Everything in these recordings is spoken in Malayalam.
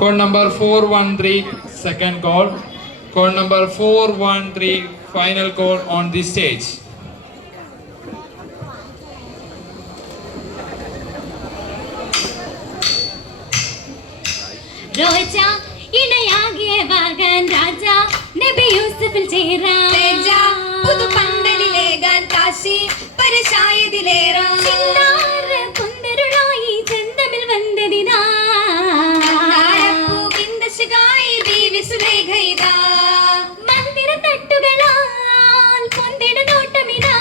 Code number 413, second call. Code number 413, final call on the stage. Roja, ഇണയാകിയ വാഗൻ രാജ നബി യൂസഫിൽ ചേരാം പുതു പന്തലിലേകാൻ കാശി പരശായതിലേറാ ചിന്നാര കുന്തരുളായി ചെന്തമിൽ വന്നതിനാ പൂവിന്ദശകായി ബീവി സുലേഖൈദാ മന്ദിര തട്ടുകളാൽ പൊന്തിട നോട്ടമിതാ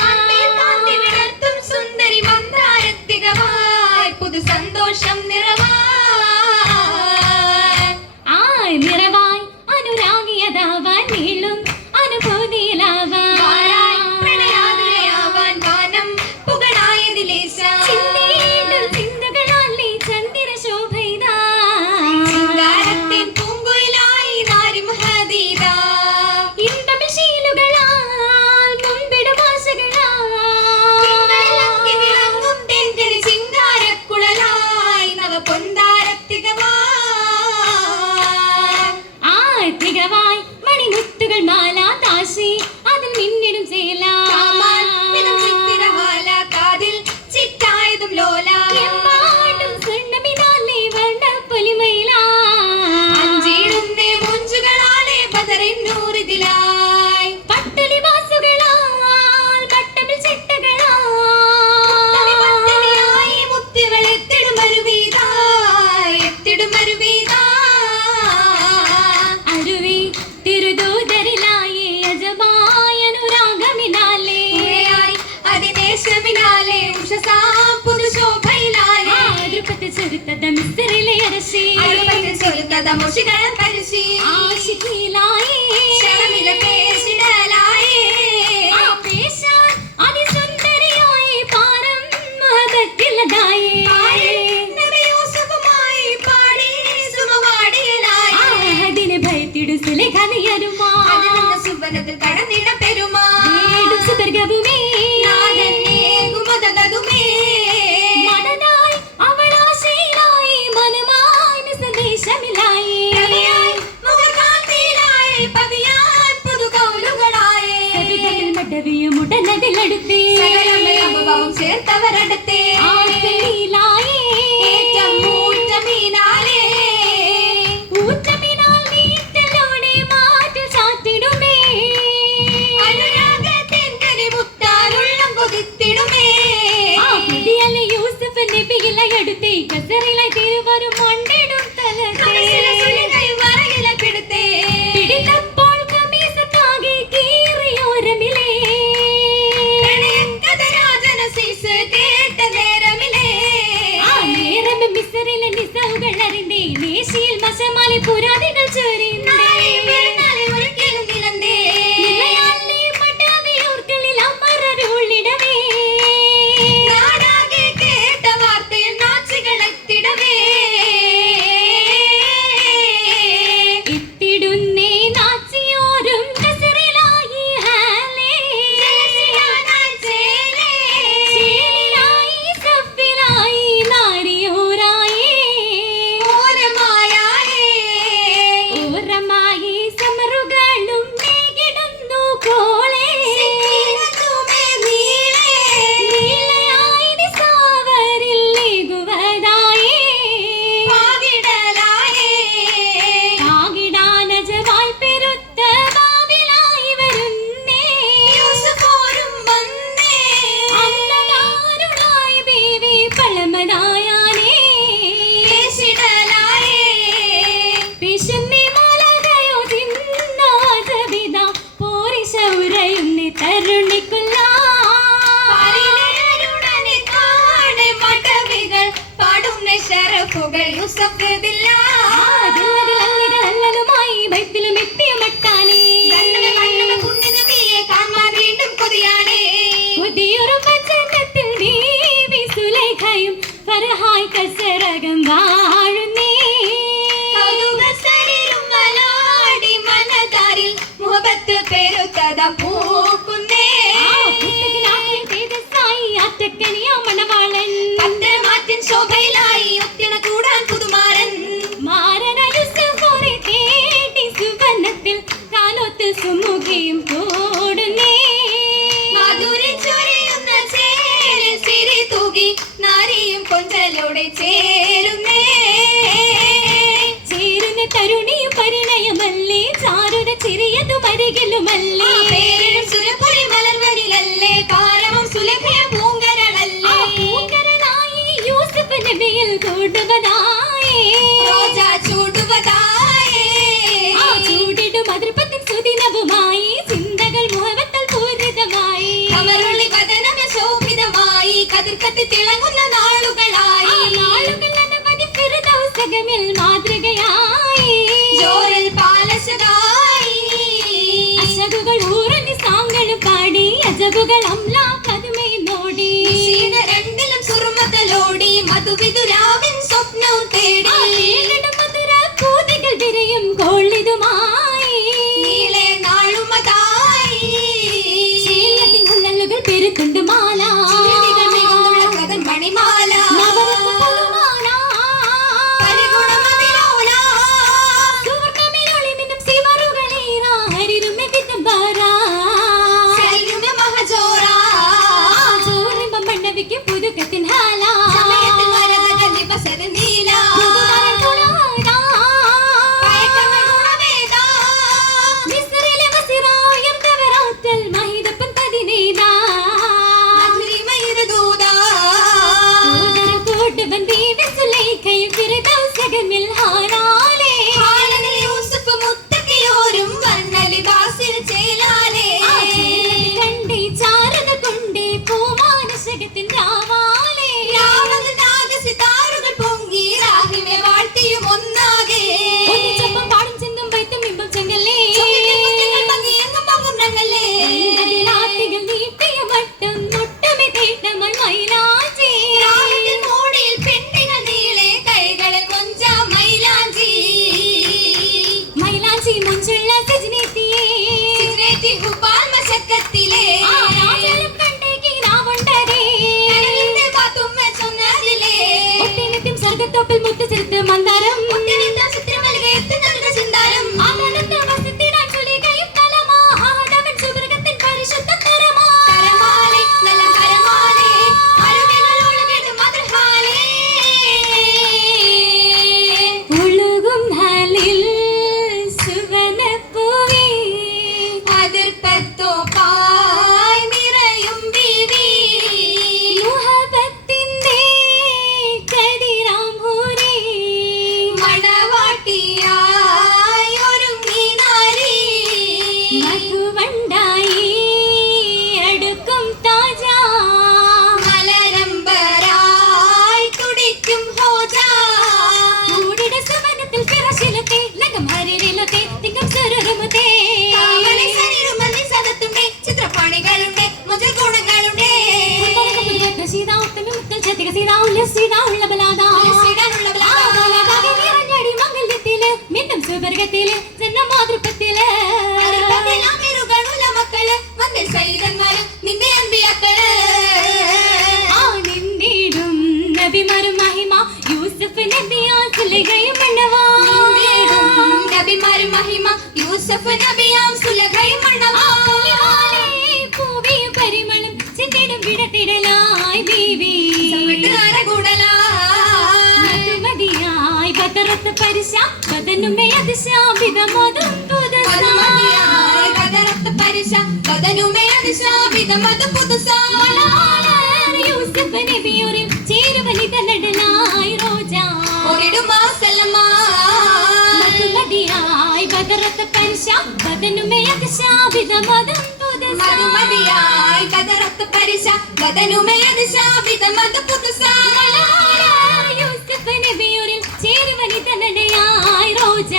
കാന്തി വിടർത്തും സുന്ദരി മന്ദാരത്തികവായി പുതു സന്തോഷം നിറവാ നിറവായി അനുരാഗിയതാവാൻ നീളും അനുഭൂതിയിലാവാൻ പ്രണയാതുരയാവാൻ വാനം പുകളായതിലേശ ചിന്തകളാലേ ചന്ദിര ശോഭയിതാ ചിങ്കാരത്തിൻ പൂങ്കുയിലായി നാരി മഹദീദാ ഇന്തമിഴ് ശീലുകളാൽ മുൻപിടും ആശകളാൽ വിളങ്ങും തെങ്കരി ചിങ്കാരക്കുഴലായി നവ പൊന്താരത്തികവാ തികവായി മണിമുത്തുകൾ മാല താശി അതിൽ മിന്നിടും ചേല കാതിൽ ചിറ്റായതും ലോല എമ്പാടും സ്വർണ്ണമിതാലേ വർണ്ണപ്പൊലിമയില അഞ്ചിടുന്നേ മുഞ്ചുകളാലേ ബദറിന്നൂറിതിലായി പട്ടുലിവാസുകളാൽ പട്ടമിൽ ചിട്ടകളായി മുത്തുകൾ എത്തിടും അരുവീതായി അരുവി തിരുദൂതരിലായി അജമായ അനുരാഗമിനാലേ അതിദേശമിനാലേ ഉഷസാ പുതുശോഭയിലാലേ ദൃപ്പത്തിൽ ചെറുത്തത മിസ്രിലെ അരശി ചൊരുത്തത മുഷികളെ പരിശി ആശിഖിലായി ശരമില പേശിടലായി പേശാൻ അതിസുന്ദരിയായി പാരം മഹദത്തിലതായി നബി യൂസുഫുമായി പാടി സുമവാടിയലായി അതിനെ ഭയത്തിടു സുലേഖനിയരുമാ അതിന്റെ സുബനത്തിൽ കടന്നിട പെരുമാ വീടും സുബർഗവുമേ കുമതകതുമേ മനതായി അവളാശയിലായി മനമായി നിസന്ദേശമിലായി മുഖകാന്തിയിലായി പതിയായി പുതുകൗലുകളായി സവിതകൾ മടവിയും ഉടനതിലടുത്തേ സകലമലമുഖവും ചേർത്തവരടുത്തേ ആശയിലായി ഏറ്റം ഊറ്റമീനാലേ ഊറ്റമിനാൽ വീട്ടലോടെ മാറ്റിൽ ചാത്തിടുമേ അനുരാഗത്തിൻ കനിമുത്താലുള്ളം കൊതിത്തിടുമേ പുതിയല്ല യൂസഫ് നബിയിലടുത്തേ കസറിലായി തിരുവരും മണ്ടിടും പിടിത്തപ്പോൾ കമീസത്താകെ കീറിയോരമിലേ നേരം മിസറിലെ നിസവുകൾ അറിന്തേ നേശിയിൽ മശമാലി പുരാതികൾ ചൊരിന്തേ നിലയാലേ മടാവിയൂർക്കളിൽ അമരരുളിടവേ എത്തിടുന്നേ നാച്ചിയോരും കസറിലായി ഹാലേ ശീലിലായി സഫിലായി നാരിയോരായി ഓരമായി സമറുകളും മേകിടുന്നു കോളേ നീലയായി നിസാവരിൽ ലേകുവതായി കാകിടാനജവായി പെരുത്ത ബാബിലായി വരുന്നേ അന്നദാരുണായി ബീവി പളമനായാനേ പിശുന്നി മലകയോ തിന്നാജവിത പോരിശ ഉരയുന്നി തരുണിക്കുള്ള ുമായി ബൈത്തിലും എത്തിയ മട്ടാനേ പുതിയൊരു വചനത്തിൽ ദേവി സുലേഖയും ഫർഹായ് കസരകം വാഴുന്നേ പൂക്കുന്നേ തേജസ്സായി ആറ്റക്കനിയ മണവാളൻ പന്തമാറ്റിൻ ശോഭയിലായി ഒത്തിണ കൂടാൻ പുതുമാരൻ സുമുഖിയും കൂടുന്നേ മാധുരി ചൊരിയുന്ന ചേരിൽ സിരി തൂകി നാരിയും കൊഞ്ചലോടെ ചേരുന്നേ ചേരുന്ന തരുണിയും പരിണയമല്ലേ ചാരുത ചെറിയതും അരികിലുമല്ലേ പേരും സുരപുരി മലർവരിലല്ലേ കാരവും സുലഭയ പൂങ്കരളല്ലേ പൂങ്കരനായി യൂസഫ് നബിയിൽ കൂടുവതായേ റോജാ ചൂടുവതായേ ചൂടിടും അതിർപ്പത്തിൻ സുദിനവുമായി ചിന്തകൾ മുഹബത്തൽ പൂരിതമായി കമറുള്ളി വദനമ ശോഭിതമായി കതിർക്കത്തി തിളങ്ങുന്ന നാളുകളായി നാളുകൾ അനവധി ഫിർദൗസകമിൽ മാതൃകയായി ജോറിൽ പാലശകായി അശകുകൾ ഊറനി സാങ്ങളും പാടി അജബുകൾ അംലാഖതുമേ നോടി നിശീന രണ്ടിലും സുറുമതലോടി മധുവിതുരാവിൻ സ്വപ്നവും തേടി മധുര പൂതികൾ വിരയും കോളിതുമായി നീളെ നാളുമതായി ശീലത്തിൻ ഹുല്ലലുകൾ പെരുത്തുണ്ട് മാല ചുരുതികൾ മികുന്നുള്ള കഥൻ മണിമാല നവരത്ന പുതുമാല പരിഗുണമതിലോല സുവർണ്ണമിനൊളിമിന്നും സിമറുകളേറ ഹരിരുമെ വിതംബാര സൈന്യമ മഹജോറ ചോറിമ്പം മണ്ണവിക്ക് പുതുക്കത്തിൻ ഹാല സമയത്തിൽ മരതകൾ നിബസര നീല പുതുമരം തുളാന പയക്കങ്ങൾ ഗുണവേദ മിസ്റിലെ വസിറ ഉയർന്നവരാറ്റൽ മഹിതപ്പൻ പതിനേതാ മധുരിമയിരുദൂത കൂട്ടുവൻ ദീവ സുലൈഖയും ഫിർദൗസകമിൽ ഹാരാലേ ഹാലനിൽ യൂസുഫ് മുത്തക്കിയോരും വർണ്ണലി ബാസിൽ ചേലാലേ കണ്ടേ ചാരത കൊണ്ടേ പൂമാനശകത്തിൻ രാവാലേ രാവണ നാഗസിതാരുകൾ പൊങ്ങി രാഹിമെ വാഴ്ത്തിയും ഒന്നാകെ ഒന്നിച്ചൊപ്പം പാടും ചിന്തും വൈത്തും ഇമ്പം ചെങ്കല്ലേ ചുണ്ടിന്റെ മുത്തുകൾ ഭംഗിയങ്ങും പകുർണ്ണങ്ങളേ അതിലാത്തികൾ നീട്ടിയ വട്ടം മുട്ടമെ തേട്ടമൺ മൈലാഞ്ചി രാവിലെ മോടിയിൽ പെണ്ണികൾ നീളെ കൈകളിൽ കൊഞ്ച മൈലാഞ്ചി മൈലാഞ്ചി മുഞ്ചുള്ള സജനേത്തിയേ സിഗരറ്റി ഹുബാൽ മശക്കത്തിലെ ആരാജലും കണ്ടേക്ക് നാവുണ്ടരേ കടലിന്റെ പാത്തുമ്മ ചൊന്നതിലെ ഒട്ടിനിട്ടും സ്വർഗത്തോപ്പിൽ മുത്തുചെറുത്ത് മന്ദാരം ഒട്ടിനിട്ടാ ചിത്രമൽകെ എത്തുന്ന ചിന്താരം ആനന്ദ വസത്തിടാൻ ചുളികയും തലമാ ആദവൻ സുവർഗത്തിൻ പരിശുദ്ധ തരമാ കരമാലെ നല്ല കരമാലെ അരുവികളോട് കേട്ട് മധുരഹാലേ ഒഴുകും ഹാലിൽ സുവനപ്പൂവേ അതിർപ്പത്തോ പായ് നിറയും ബീവി മുഹബത്തിന്റെ കതിരാംഭൂരേ മണവാട്ടിയായി ഒരുങ്ങി നാരി മധുവണ്ടായി അടുക്കും താജ മലരമ്പരായി തുടിക്കും ഹോജ മൂടിട സുവനത്തിൽ ഫിറശിലത്തെ ലകം ഹരിരിലത്തെ തിങ്കം സുരറുമുതേ കാവലെ സനിരുമന്നി സദത്തുണ്ടേ ചിത്രപ്പാണികളുണ്ട് മുതൽ ഗുണങ്ങളുണ്ട് സീതാ ഉത്തമി മുത്തൽ ചതിക സീതാ ഉല്ല സീതാ ഉള്ള ബലാദാ ഉല്ലസിടാനുള്ള ബലാദാ. നിറഞ്ഞടി മംഗല്യത്തില് മിന്നും സുവർഗത്തില് ജന്മമാതൃത്വത്തില് അതിർപ്പത്തിലാമിരുകളുള്ള മക്കള് വന്നേ സൈതന്മാര് നിന്റെ അമ്പിയാക്കള് നിന്നിടും നബിമാരും മഹിമ യൂസഫ് നബിയാ സുലൈഖയും മണ്ണവാ നബിമാരും മഹിമ യൂസഫ് നബിയാം സുലഭയും മണ്ണവാ പൂവിയും പരിമളം ചിന്തിടും വിടത്തിടലായി ബീവി മധുമതിയായി ബദറത്ത് പരിശ ബദനുമേ അതിശാഭിതമതും മധുമതിയായി കതറത്ത് പരിശ കഥനുമേ അതിശാഭിതമത് പുതുസാ യൂസഫ് നബിയോരിൽ ചേരുവലി കന്നടലായി റോജ ഒരിടുമാ സല്ലമാ മധുമതിയായി ബദറത്ത് പരിശ ബദനുമേ അതിശാഭിതമതും മധുമതിയായി കതറത്ത് പരിശ കഥനുമേ അതിശാഭിതമത് പുതുസാ യൂസഫ് നബിയോരിൽ ചേരുവലി കന്നടയായി റോജ